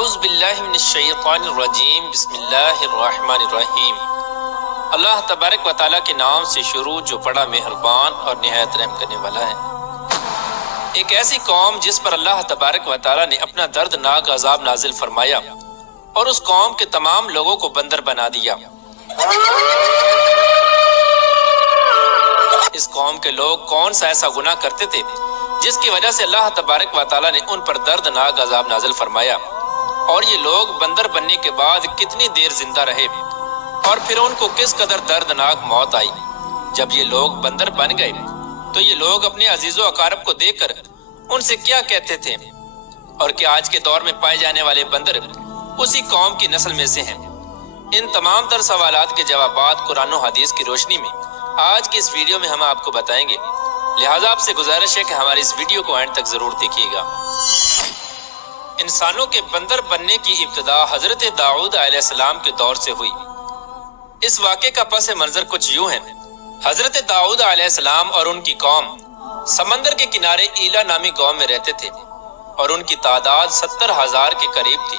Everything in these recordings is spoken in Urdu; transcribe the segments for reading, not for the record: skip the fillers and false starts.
اعوذ باللہ من الشیطان الرجیم بسم اللہ الرحمن الرحیم۔ اللہ تبارک و تعالیٰ کے نام سے شروع جو بڑا مہربان اور نہایت رحم کرنے والا ہے۔ ایک ایسی قوم جس پر اللہ تبارک و تعالیٰ نے اپنا دردناک عذاب نازل فرمایا اور اس قوم کے تمام لوگوں کو بندر بنا دیا۔ اس قوم کے لوگ کون سا ایسا گناہ کرتے تھے جس کی وجہ سے اللہ تبارک و تعالیٰ نے ان پر دردناک عذاب نازل فرمایا، اور یہ لوگ بندر بننے کے بعد کتنی دیر زندہ رہے اور پھر ان کو کس قدر دردناک موت آئی۔ جب یہ لوگ بندر بن گئے تو یہ لوگ اپنے عزیز و اقارب کو دیکھ کر ان سے کیا کہتے تھے، اور کیا آج کے دور میں پائے جانے والے بندر اسی قوم کی نسل میں سے ہیں؟ ان تمام تر سوالات کے جوابات قرآن و حدیث کی روشنی میں آج کی اس ویڈیو میں ہم آپ کو بتائیں گے، لہٰذا آپ سے گزارش ہے کہ ہماری اس ویڈیو کو اینڈ تک ضرور دیکھیے گا۔ انسانوں کے بندر بننے کی ابتدا حضرت داؤد علیہ السلام کے دور سے ہوئی۔ اس واقعے کا پس منظر کچھ یوں ہے۔ حضرت داؤد علیہ السلام اور ان کی قوم سمندر کے کنارے ایلا نامی گاؤں میں رہتے تھے اور ان کی تعداد 70,000 کے قریب تھی۔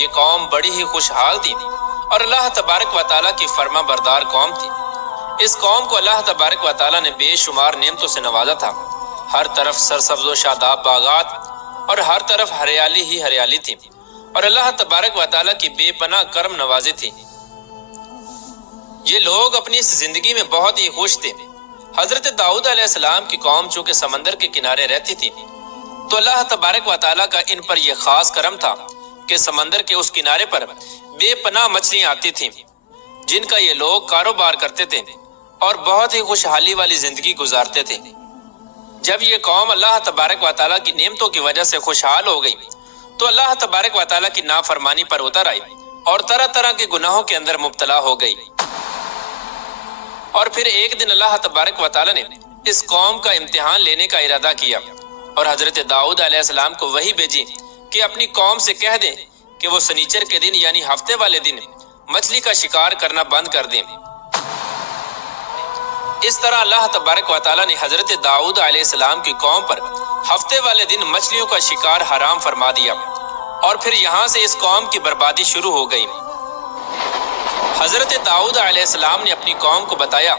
یہ قوم بڑی ہی خوشحال تھی اور اللہ تبارک و تعالیٰ کی فرما بردار قوم تھی۔ اس قوم کو اللہ تبارک و تعالیٰ نے بے شمار نعمتوں سے نوازا تھا۔ ہر طرف سرسبز و شاداب باغات اور ہر طرف ہریالی ہی ہریالی تھی، اور اللہ تبارک و تعالیٰ کی بے پناہ کرم نوازی تھی۔ یہ لوگ اپنی اس زندگی میں بہت ہی خوش تھے۔ حضرت داؤد علیہ السلام کی قوم چونکہ سمندر کے کنارے رہتی تھی تو اللہ تبارک و تعالیٰ کا ان پر یہ خاص کرم تھا کہ سمندر کے اس کنارے پر بے پناہ مچھلیاں آتی تھیں جن کا یہ لوگ کاروبار کرتے تھے اور بہت ہی خوشحالی والی زندگی گزارتے تھے۔ جب یہ قوم اللہ تبارک و تعالیٰ کی نعمتوں کی وجہ سے خوشحال ہو گئی تو اللہ تبارک و تعالیٰ کی نافرمانی پر اتر آئی اور طرح طرح کے گناہوں کے اندر مبتلا ہو گئی۔ اور پھر ایک دن اللہ تبارک و تعالیٰ نے اس قوم کا امتحان لینے کا ارادہ کیا اور حضرت داؤد علیہ السلام کو وحی بھیجی کہ اپنی قوم سے کہہ دیں کہ وہ سنیچر کے دن یعنی ہفتے والے دن مچھلی کا شکار کرنا بند کر دیں۔ اس طرح اللہ تبارک و تعالیٰ نے حضرت داؤد علیہ السلام کی قوم پر ہفتے والے دن مچھلیوں کا شکار حرام فرما دیا، اور پھر یہاں سے اس قوم کی بربادی شروع ہو گئی۔ حضرت داؤد علیہ السلام نے اپنی قوم کو بتایا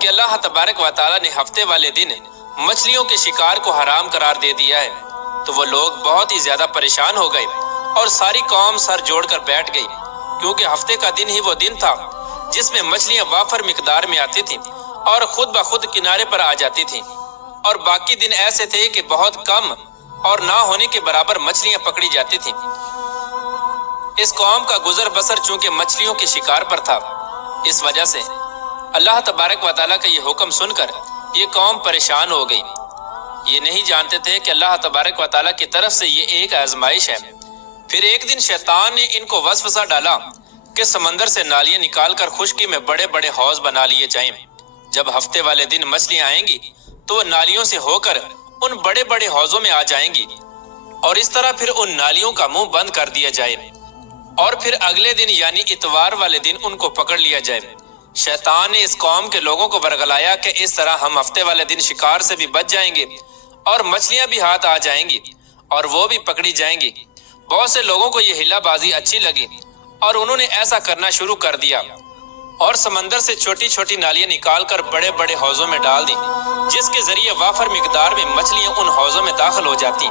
کہ اللہ تبارک و تعالیٰ نے ہفتے والے دن مچھلیوں کے شکار کو حرام قرار دے دیا ہے، تو وہ لوگ بہت ہی زیادہ پریشان ہو گئے اور ساری قوم سر جوڑ کر بیٹھ گئی، کیونکہ ہفتے کا دن ہی وہ دن تھا جس میں مچھلیاں وافر مقدار میں آتی تھیں اور خود بخود کنارے پر آ جاتی تھیں، اور باقی دن ایسے تھے کہ بہت کم اور نہ ہونے کے برابر مچھلیاں پکڑی جاتی تھیں۔ اس قوم کا گزر بسر چونکہ مچھلیوں کے شکار پر تھا، اس وجہ سے اللہ تبارک و تعالیٰ کا یہ حکم سن کر یہ قوم پریشان ہو گئی۔ یہ نہیں جانتے تھے کہ اللہ تبارک و تعالیٰ کی طرف سے یہ ایک آزمائش ہے۔ پھر ایک دن شیطان نے ان کو وسوسہ ڈالا کہ سمندر سے نالیاں نکال کر خشکی میں بڑے بڑے حوض بنا لیے جائیں۔ جب ہفتے والے دن مچھلیاں آئیں گی تو وہ نالیوں سے ہو کر ان بڑے بڑے حوضوں میں آ جائیں گی، اور اس طرح پھر ان نالیوں کا منہ بند کر دیا جائے، اور پھر اگلے دن یعنی اتوار والے دن ان کو پکڑ لیا جائے۔ شیطان نے اس قوم کے لوگوں کو ورگلایا کہ اس طرح ہم ہفتے والے دن شکار سے بھی بچ جائیں گے اور مچھلیاں بھی ہاتھ آ جائیں گی اور وہ بھی پکڑی جائیں گی۔ بہت سے لوگوں کو یہ ہلا بازی اچھی لگی اور انہوں نے ایسا کرنا شروع کر دیا اور سمندر سے چھوٹی چھوٹی نالیاں نکال کر بڑے بڑے حوضوں میں ڈال دیں، جس کے ذریعے وافر مقدار میں مچھلیاں ان حوضوں میں داخل ہو جاتی۔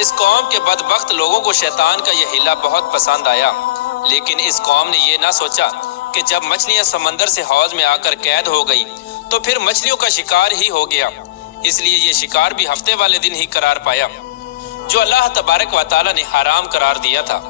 اس قوم کے بدبخت لوگوں کو شیطان کا یہ ہلا بہت پسند آیا، لیکن اس قوم نے یہ نہ سوچا کہ جب مچھلیاں سمندر سے حوض میں آ کر قید ہو گئی تو پھر مچھلیوں کا شکار ہی ہو گیا، اس لیے یہ شکار بھی ہفتے والے دن ہی قرار پایا جو اللہ تبارک و تعالیٰ نے حرام قرار دیا تھا۔